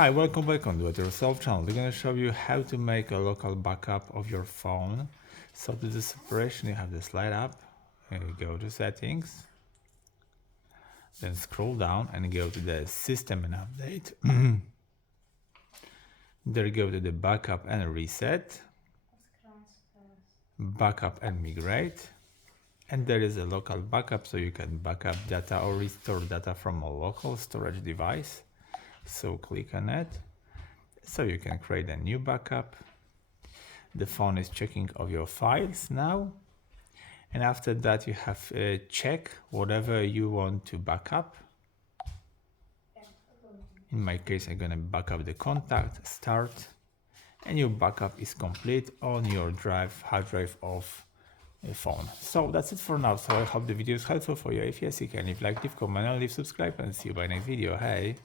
Hi, welcome back on Do It Yourself channel. We're going to show you how to make a local backup of your phone. So to this operation, you have the slide up, go to settings, then scroll down and go to the system and update. There you go to the backup and reset, backup and migrate. And there is a local backup, so you can backup data or restore data from a local storage device. So click on it. So you can create a new backup. The phone is checking of your files now. And after that, you have check whatever you want to backup. In my case, I'm gonna backup the contact, start, and your backup is complete on your hard drive of a phone. So that's it for now. So I hope the video is helpful for you. If yes, you can leave like, leave comment, and leave subscribe, and see you by next video. Hey.